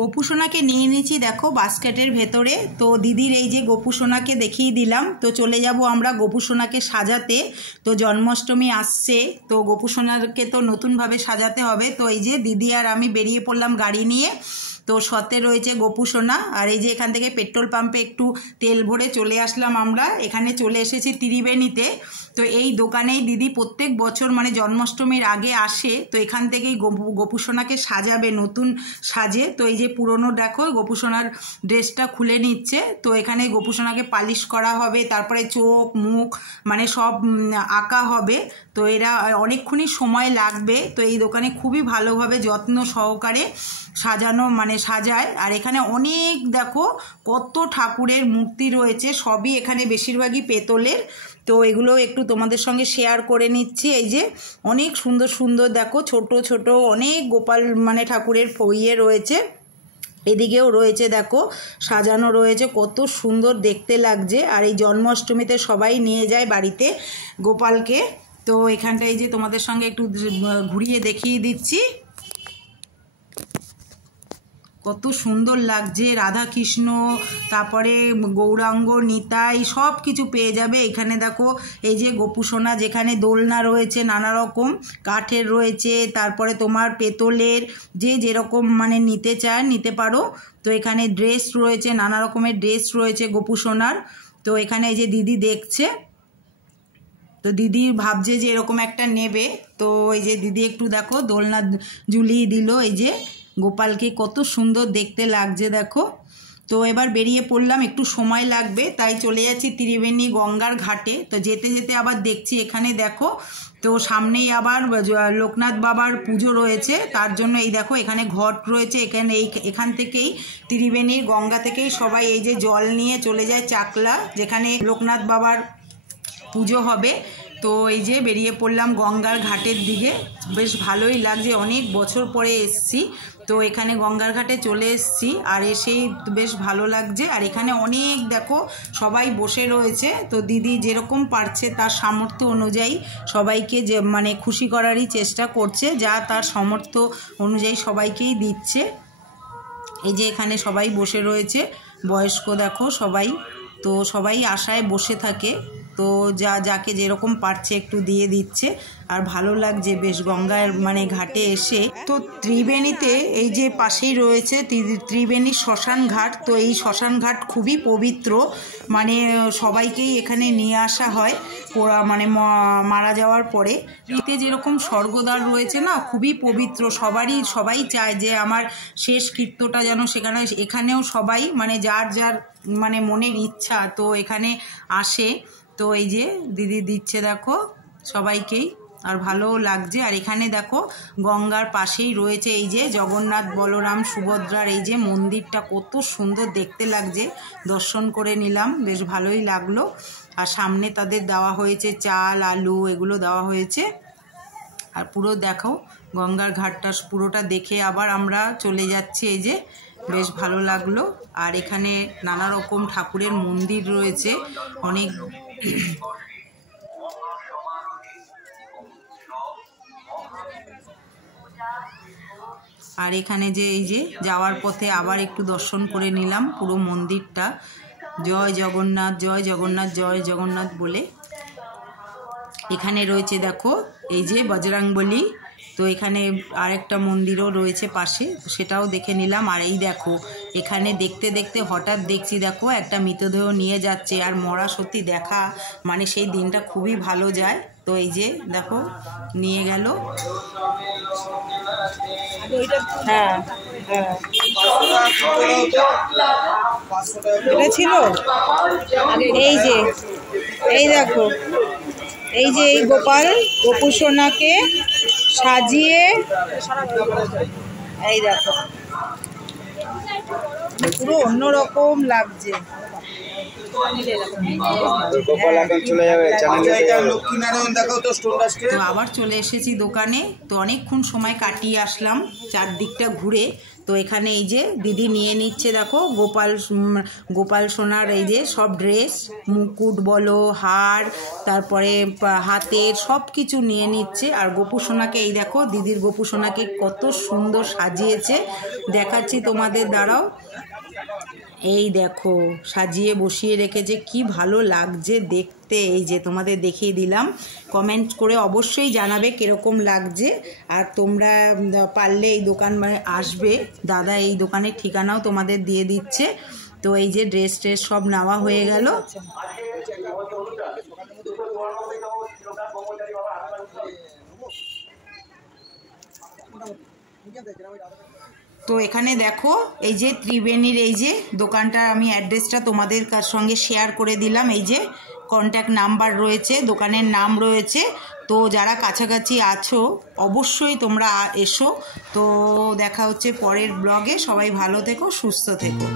গোপুসোনাকে নিয়ে নিয়েছি দেখো বাস্কেটের ভেতরে। তো দিদির এই যে গোপুসোনাকে দেখিয়ে দিলাম। তো চলে যাব আমরা গোপুসোনাকে সাজাতে। তো জন্মাষ্টমী আসছে, তো গোপুসোনাকে তো নতুনভাবে সাজাতে হবে। তো এই যে দিদি আর আমি বেরিয়ে পড়লাম গাড়ি নিয়ে। তো সতে রয়েছে গোপুসোনা, আর এই যে এখান থেকে পেট্রোল পাম্পে একটু তেল ভরে চলে আসলাম আমরা। এখানে চলে এসেছি ত্রিবেণীতে। তো এই দোকানেই দিদি প্রত্যেক বছর মানে জন্মাষ্টমীর আগে আসে। তো এখান থেকেই গোপুসোনাকে সাজাবে নতুন সাজে। তো এই যে পুরনো দেখো গোপুসোনার ড্রেসটা খুলে নিচ্ছে। তো এখানে গোপুসোনাকে পালিশ করা হবে, তারপরে চোখ মুখ মানে সব আঁকা হবে। তো এরা অনেকক্ষণই সময় লাগবে। তো এই দোকানে খুবই ভালোভাবে যত্ন সহকারে সাজানো মানে সাজায়। আর এখানে অনেক দেখো কত ঠাকুরের মূর্তি রয়েছে, সবই এখানে বেশিরভাগই পেতলের। তো এগুলো একটু তোমাদের সঙ্গে শেয়ার করে নিচ্ছি। এই যে অনেক সুন্দর সুন্দর দেখো ছোট ছোট অনেক গোপাল মানে ঠাকুরের ইয়ে রয়েছে। এদিকেও রয়েছে দেখো সাজানো রয়েছে, কত সুন্দর দেখতে লাগছে। আর এই জন্মাষ্টমীতে সবাই নিয়ে যায় বাড়িতে গোপালকে। তো এখানটায় যে তোমাদের সঙ্গে একটু ঘুরিয়ে দেখিয়ে দিচ্ছি, কত সুন্দর লাগছে। রাধা কৃষ্ণ, তারপরে গৌরাঙ্গ, নিতাই সব কিছু পেয়ে যাবে এখানে। দেখো এই যে গোপুসোনা, যেখানে দোলনা রয়েছে নানা রকম কাঠের রয়েছে, তারপরে তোমার পেতলের, যে যেরকম মানে নিতে চায় নিতে পারো। তো এখানে ড্রেস রয়েছে, নানা রকমের ড্রেস রয়েছে গোপুসোনার। তো এখানে এই যে দিদি দেখছে, তো দিদি ভাবছে যে এরকম একটা নেবে। তো এই যে দিদি একটু দেখো দোলনা ঝুলিয়ে দিল এই যে গোপালকে, কত সুন্দর দেখতে লাগছে দেখো। তো এবার বেরিয়ে পড়লাম, একটু সময় লাগবে তাই চলে যাচ্ছি ত্রিবেণী গঙ্গার ঘাটে। তো যেতে যেতে আবার দেখছি এখানে দেখো, তো সামনেই আবার লোকনাথ বাবার পুজো রয়েছে, তার জন্য এই দেখো এখানে ঘট রয়েছে। এখান থেকেই ত্রিবেণীর গঙ্গা থেকেই সবাই এই যে জল নিয়ে চলে যায় চাকলা, যেখানে লোকনাথ বাবার পুজো হবে। তো এই যে বেরিয়ে পড়লাম গঙ্গার ঘাটের দিকে, বেশ ভালোই লাগছে, অনেক বছর পরে এসছি। তো এখানে গঙ্গার ঘাটে চলে এসছি, আর এসেই বেশ ভালো লাগছে। আর এখানে অনেক দেখো সবাই বসে রয়েছে। তো দিদি যেরকম পারছে তার সামর্থ্য অনুযায়ী সবাইকে যে মানে খুশি করারই চেষ্টা করছে, যা তার সামর্থ্য অনুযায়ী সবাইকেই দিচ্ছে। এই যে এখানে সবাই বসে রয়েছে, বয়স্ক দেখো সবাই। তো সবাই আশায় বসে থাকে, তো যাকে যেরকম পারছে একটু দিয়ে দিচ্ছে। আর ভালো লাগছে বেশ গঙ্গার মানে ঘাটে এসে। তো ত্রিবেণীতে এই যে পাশেই রয়েছে ত্রিবেণী শ্মশান ঘাট। তো এই শ্মশান ঘাট খুবই পবিত্র, মানে সবাইকেই এখানে নিয়ে আসা হয় মানে মারা যাওয়ার পরে। এতে যেরকম স্বর্গদ্বার রয়েছে না, খুবই পবিত্র, সবাই চায় যে আমার শেষ কৃত্যটা যেন এখানেও সবাই মানে যার যার মানে মনের ইচ্ছা তো এখানে আসে। তো এই যে দিদি দিচ্ছে দেখো সবাইকেই, আর ভালোও লাগছে। আর এখানে দেখো গঙ্গার পাশেই রয়েছে এই যে জগন্নাথ বলরাম সুভদ্রার এই যে মন্দিরটা, কত সুন্দর দেখতে লাগছে। দর্শন করে নিলাম, বেশ ভালোই লাগলো। আর সামনে তাদের দেওয়া হয়েছে চাল আলু, এগুলো দেওয়া হয়েছে। আর পুরো দেখো গঙ্গার ঘাটটা পুরোটা দেখে আবার আমরা চলে যাচ্ছি এই যে, বেশ ভালো লাগলো। আর এখানে নানা রকম ঠাকুরের মন্দির রয়েছে অনেক। আর এখানে যে এই যে যাওয়ার পথে আবার একটু দর্শন করে নিলাম পুরো মন্দিরটা। জয় জগন্নাথ, জয় জগন্নাথ, জয় জগন্নাথ বলে। এখানে রয়েছে দেখো এই যে বজরংবলী। তো এখানে আরেকটা মন্দিরও রয়েছে পাশে, সেটাও দেখে নিলাম। আর এই দেখো এখানে দেখতে দেখতে হঠাৎ দেখছি দেখো একটা মৃতদেহ নিয়ে যাচ্ছে। আর মরা সত্যি দেখা মানে সেই দিনটা খুবই ভালো যায়। তো এই যে দেখো নিয়ে গেল। হ্যাঁ হ্যাঁ এটা ছিল। এই যে এই দেখো এই যে এই গোপুসোনাকে সাজিয়ে এই দেখো পুরো অন্যরকম লাগছে। তো আবার চলে এসেছি দোকানে। তো অনেকক্ষণ সময় কাটিয়ে আসলাম চারদিকটা ঘুরে। তো এখানে এই যে দিদি নিয়ে নিচ্ছে, দেখো গোপাল সোনার এই যে সব ড্রেস, মুকুট বলো, হার, তারপরে হাতের সব কিছু নিয়ে নিচ্ছে। আর গোপু সোনাকে এই দেখো, দিদির গোপু সোনাকে কত সুন্দর সাজিয়েছে, দেখাচ্ছি তোমাদের, দাঁড়াও। এই দেখো সাজিয়ে বসিয়ে রেখেছে, কি ভালো লাগছে দেখতে। এই যে তোমাদের দেখিয়ে দিলাম, কমেন্ট করে অবশ্যই জানাবে কীরকম লাগছে। আর তোমরা পারলে এই দোকান আসবে, দাদা এই দোকানের ঠিকানাও তোমাদের দিয়ে দিচ্ছে। তো এই যে ড্রেস সব নেওয়া হয়ে গেল। তো এখানে দেখো এই যে ত্রিবেণীর এই যে দোকানটা, আমি অ্যাড্রেসটা তোমাদের সঙ্গে শেয়ার করে দিলাম। এই যে কন্ট্যাক্ট নাম্বার রয়েছে, দোকানের নাম রয়েছে। তো যারা কাছাকাছি আছো অবশ্যই তোমরা এসো। তো দেখা হচ্ছে পরের ব্লগে। সবাই ভালো থেকো, সুস্থ থেকো।